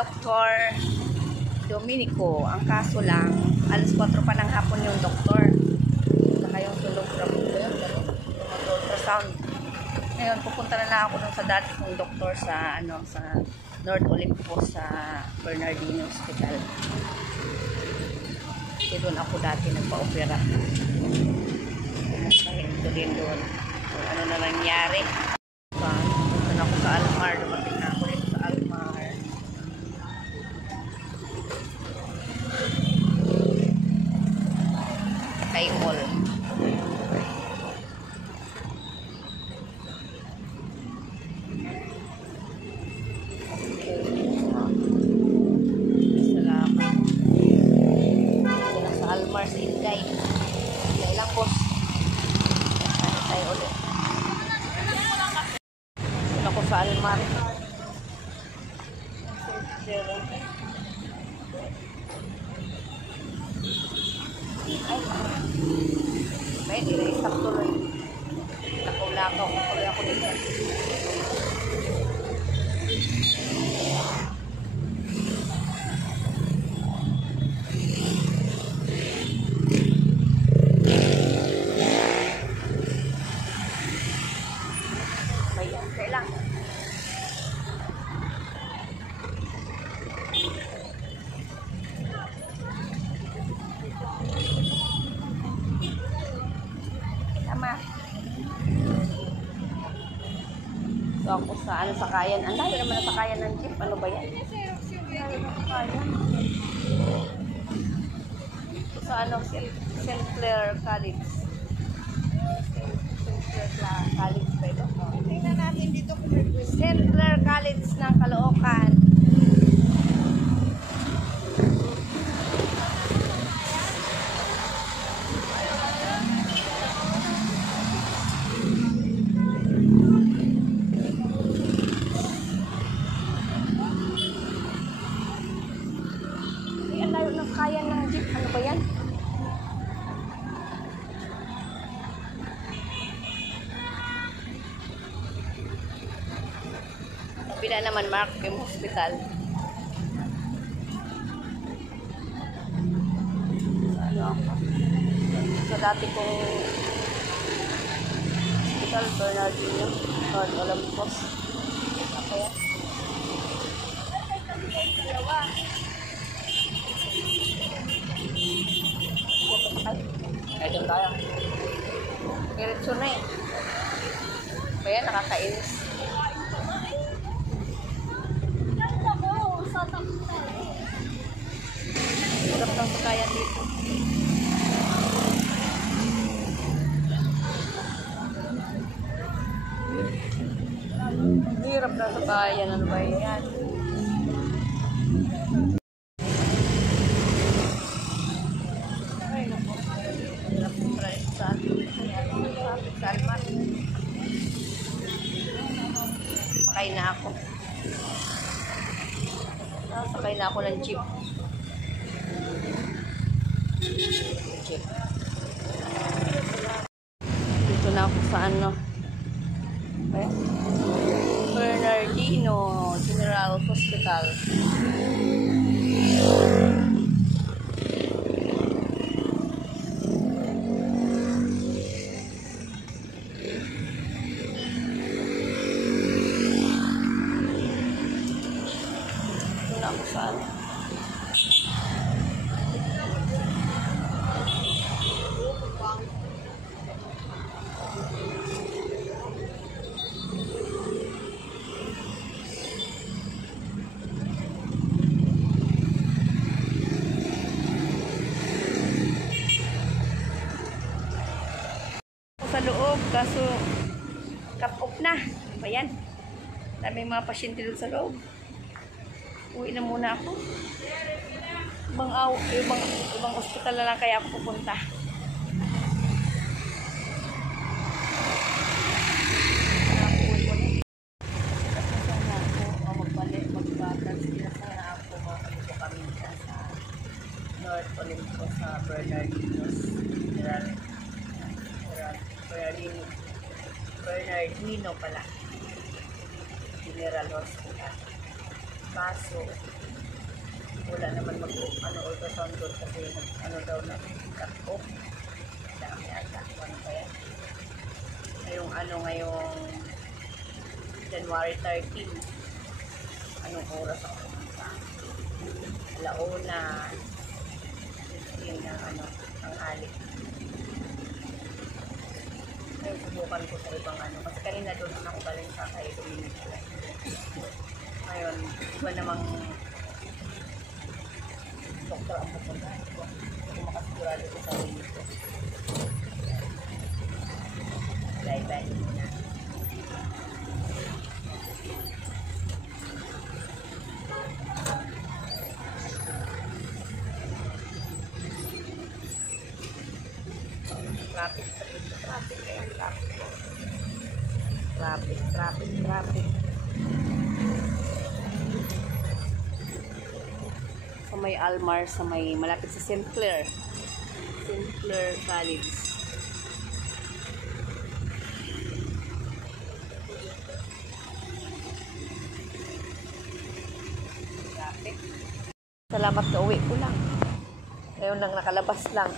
Dr. Dominico. Ang kaso lang, alas 4 pa ng hapon yung doktor. Saka yung sonogram ko yun, ultrasound. Ngayon, pupunta na lang ako dun sa dati kong doktor sa, sa North Olympus sa Bernardino Hospital. Kasi doon ako dati nagpa-opera. Kumustahin ko din doon. Kung ano na nangyari. Doon ako sa Almar. Dumating na ako dito sa Almar. Kay Mall. Mars Inday. Inday lang po. Tayo ulit. Doon ako sa Almar. Ay. May dire-stop tuloy. Lakaw-lakaw. Tuloy ako dito. So ako sa sakayan. Ang layo naman na sakayan ng jeep. Ano ba yan? Sa St. Clair College. St. Clair College ba ito? Tingnan natin dito kung may pwede. St. Clair College ng Caloocan. Kaya ng jeep. Ano ba yan? Bila naman Mark yung hospital. Ano ako? Sa dati kong hospital, Bernardino, North Olympus. Kaya? Ay, doon tayo. Diretso na eh. Kaya nakakainis. Hirap ng sakayan dito. Hirap ng sakayan. Ano ba yan? Sakay na ako. Sakay na ako ng jeep. Dito na ako sa Bernardino General Hospital. Saan? Sa loob, kaso cut-off na. Ayan. Daming mga pasyente doon sa loob. Uwi na muna ako. Ibang ospital na lang kaya ako pupunta. Sana ako magbalik sana ako kami sa North Olympus sa Bernardino pala. General Hospital. Baso wala naman ultrasound doon kasi daw na cut off. Dami ata. Ano ba yan? Ngayong January 13. Anong oras ako pumunta? Alauna. 15 ng halik. Ngayon, subukan ko sa ibang kasi kanina doon ako galing sa kay Dominic. Ngayon, iba namang doktor ang pupunta. Hindi makasigurado ko sa ulit ko. Bye-bye muna. Traffic. Sa may Almar, malapit sa St. Clair College. Traffic. Salamat ka, uwi ko lang. Ngayon lang nakalabas lang.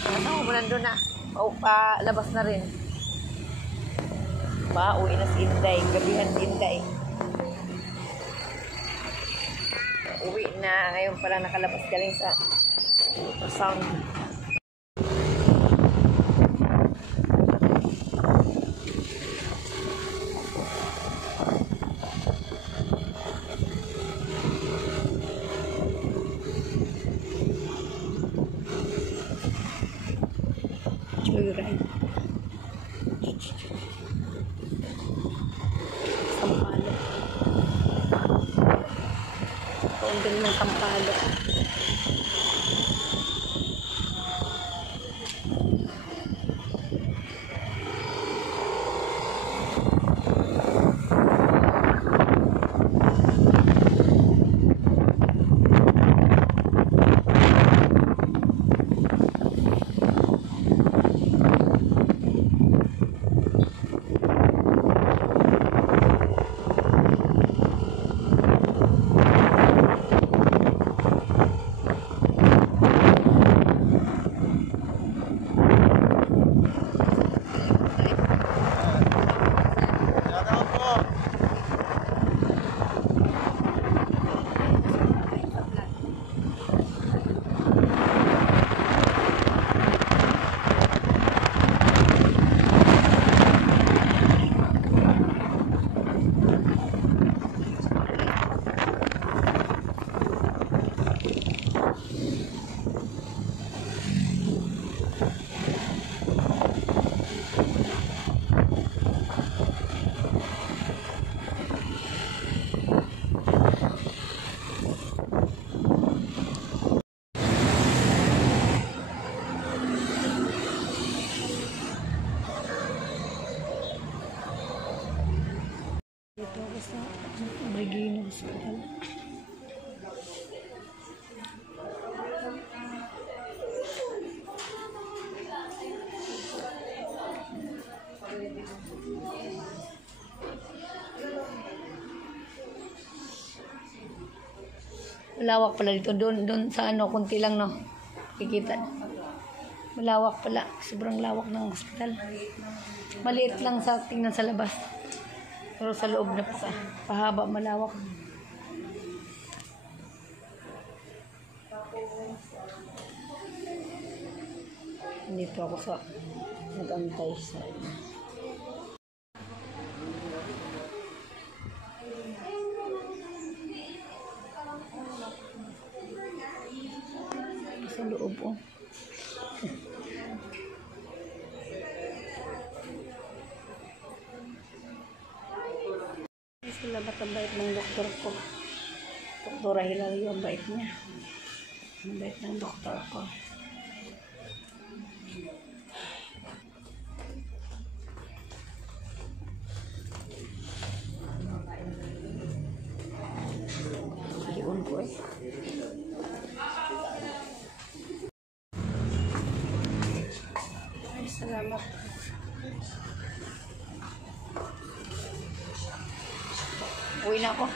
Ano mo nandun na? Labas na rin. Uwi na si Inday. Gabihan si Inday. Uwi na. Ngayon pala nakalabas galing sa ultrasound. Joyride. Sampalo. Ang galing ng Sampalo. Dito ako sa Regina Hospital. Malawak pala dito. Doon sa konti lang, no? Kikita. Malawak pala. Sobrang lawak ng hospital. Maliit lang sa tingnan sa labas. Pero sa loob na pahaba, malawak. Dito ako sa nag-antay sa loob, oh. Salamat ang bait ng doktor ko. Doktora Hilario, ang bait niya. Ang bait ng doktor ko. Iyon ko eh. Ay, salamat. Uwi na ako.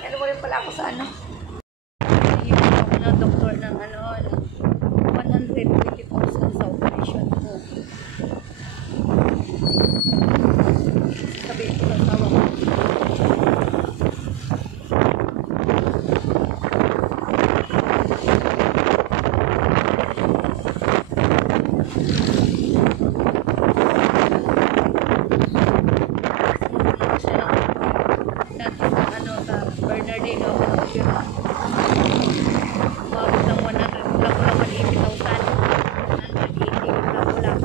Ano mo rin pala ako sa ano? Yung doktor ng 120,000 sa operation ko. Sabi ko sa asawa ko. Bernardino ako na siya. Umabot ng 100 lang ko lang 180,000. 180 lang ko lang.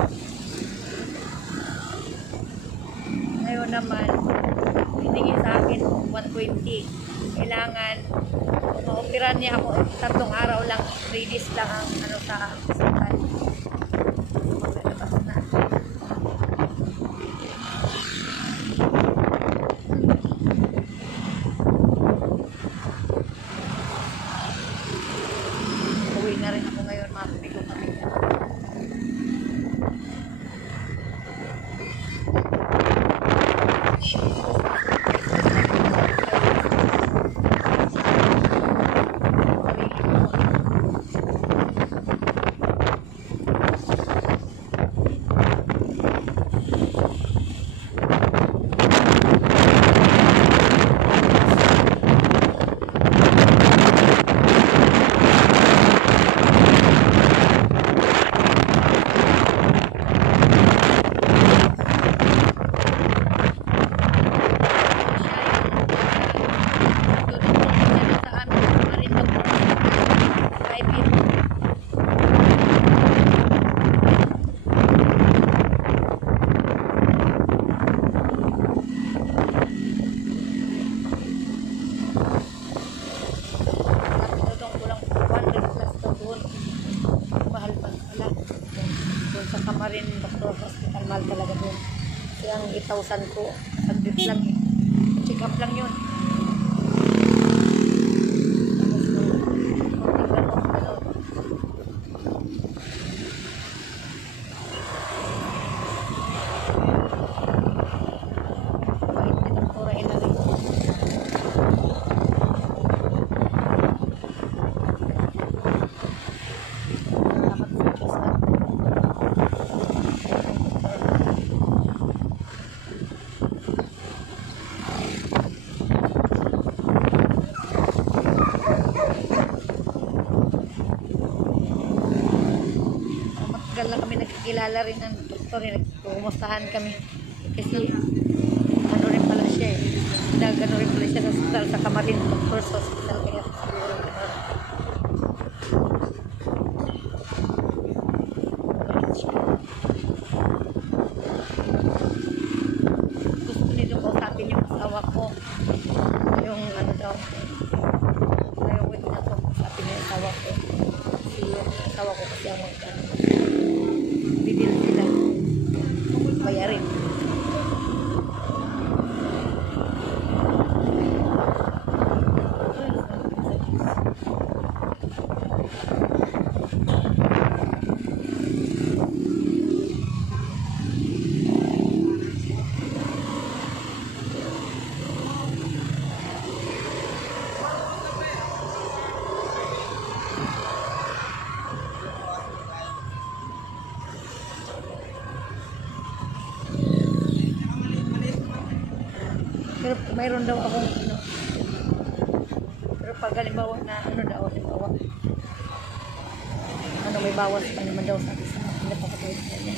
Ngayon naman, hiningi sa akin 120. Kailangan, ma-operan niya ako 3 araw lang, 3 days lang ang sa hospital. Maglabas na. Uwi na rin ako ngayon, mga kabigo kami. Sa Kamarin Doctor Hospital, mahal talaga doon. Kaya ang 8,000 ko, saglit lang eh. Check up lang yun. Kahit ni Doktora Hilary. Dapat sa Diyos ka. Matagal na kami nagkikilala rin ng doktor, nagkumustahan kami kasi ano rin pala siya nagano rin pala siya sa hospital, sa Kamarin Doctor's Hospital, kaya siguro gusto nito kausapin yung asawa ko, yung ano daw, ayaw ko na kausapin yung asawa ko kasi yung asawa ko kasi ang bibili nila bayarin. Pero mayroon daw akong pero pag halimbawa na halimbawa may bawas pa naman daw sabi sa pinapakatawid na niya.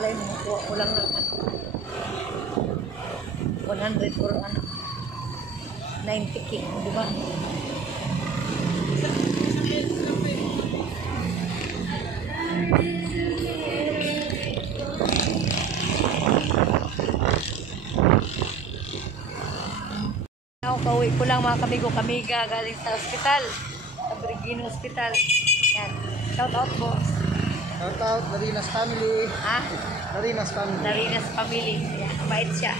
Alay mo, kuha ko lang ng 100 or 90k, di ba? Pauwi ko lang mga kamigo-kamiga galing sa ospital, sa Brigino Hospital. Yan. Shout out boss. Shout out, Darinas family. Ha? Darinas family. Darinas family. Yan. Mabait siya.